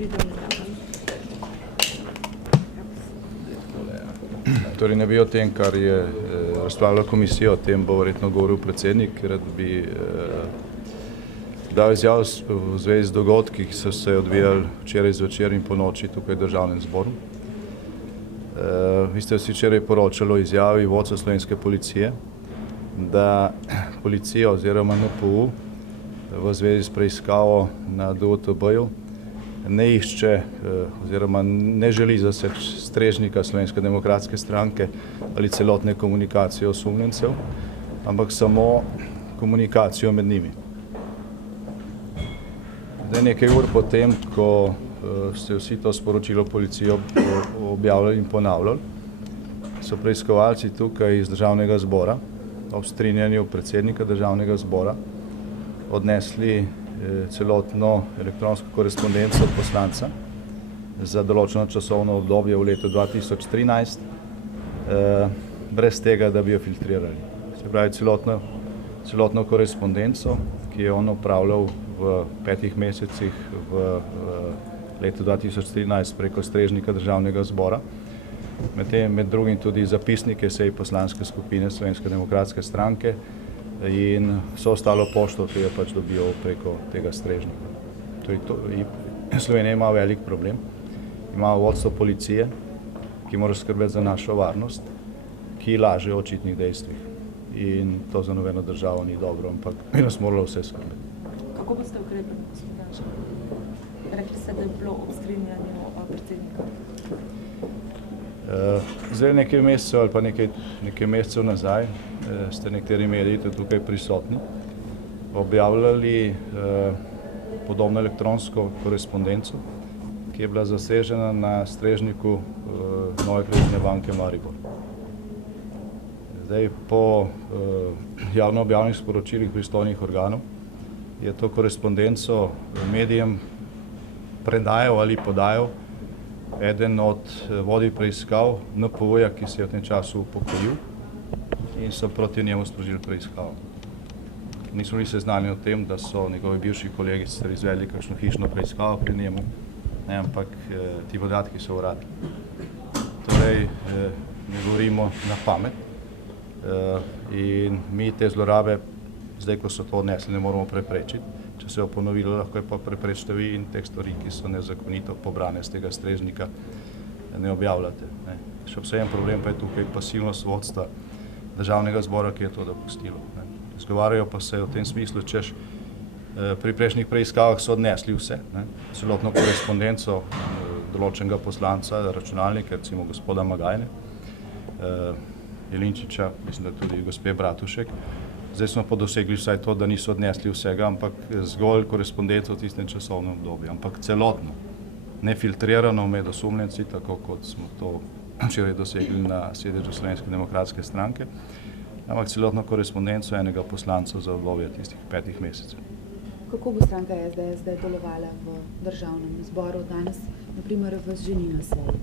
pridemo tam. Torej ne bi o tem, kar je razpravljala komisija, o tem bo verjetno govoril predsednik, ker bi dal izjav v zvezi z dogodki, ki so se odvijali včeraj zvečer in ponoči tukaj v Državnem zboru. Vi ste vsi včeraj poročali o izjavi vodstva slovenske policije, da policija oziroma NPU v zvezi s preiskavo na DUTB-ju ne išče oziroma ne želi zaseči strežnika Slovenske demokratske stranke ali celotne komunikacije osumljencev, ampak samo komunikacijo med njimi. Zdaj nekaj ur potem, ko ste vsi to sporočilo policijo objavljali in ponavljali, so preiskovalci tukaj iz Državnega zbora ob strinjanju predsednika Državnega zbora odnesli celotno elektronsko korespondenco poslanca za določeno časovno obdobje v letu 2013, brez tega, da bi jo filtrirali. Se pravi, celotno korespondenco, ki je on opravljal v 5 mesecih v letu 2013 preko strežnika Državnega zbora, med drugim tudi zapisnike sej poslanske skupine Slovenske demokratske stranke in vso ostalo pošto, ki je pač dobival preko tega strežnika. Slovenija ima velik problem. Ima vodstvo policije, ki mora skrbeti za našo varnost, ki laže o očitnih dejstvih. In to za nobeno državo ni dobro, ampak bi nas moralo vse skrbeti. Kako boste ukrepali, gospod? Rekli ste, da je bilo ob strinjanju predsednika. Zdaj nekaj mesecev ali pa nekaj mesecev nazaj ste nekateri mediji tudi tukaj prisotni objavljali podobno elektronsko korespondenco, ki je bila zasežena na strežniku Nove kreditne banke Maribor. Zdaj po javno objavljenih sporočilih pristojnih organov je to korespondenco medijem predajal ali podajal eden od vodij preiskav NPU-ja, ki se je v tem času upokojil in so proti njemu sprožili preiskavo. Nismo bili seznanjeni o tem, da so njegovi bivši kolegi izvedli kakšno hišno preiskavo pri njemu, ampak ti podatki so uradni. Torej, ne govorimo na pamet in mi te zlorabe, zdaj ko so to odnesli, ne moramo preprečiti. Če se je ponovilo, lahko je pa preprečite vi in teh stvari, ki so nezakonito pobrane z tega strežnika, ne objavljate. Še vsejen problem pa je tukaj pasivnost vodstva Državnega zbora, ki je to dopustilo. Izgovarjajo pa se v tem smislu, češ pri prejšnjih preiskavah so odnesli vse, celotno korespondenco določenega poslanca, računalnika, recimo gospoda Magajne, Jelinčiča, mislim, da tudi gospe Bratušek. Zdaj smo pa dosegli vsaj to, da niso odnesli vsega, ampak zgolj korespondenco v tistem časovnem obdobju, ampak celotno, nefiltrirano med osumljenci, tako kot smo to včeraj dosegli na sedežu Slovenske demokratske stranke, ampak celotno korespondenco enega poslanca za obdobje tistih 5 mesecev. Kako bo stranka SDS zdaj delovala v Državnem zboru danes, naprimer v Ženi na seji?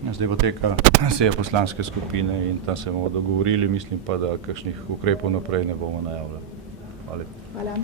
Zdaj poteka seja poslanske skupine in tam se bomo dogovorili, mislim pa, da kakšnih ukrepov naprej ne bomo najavljali. Hvala. Hvala.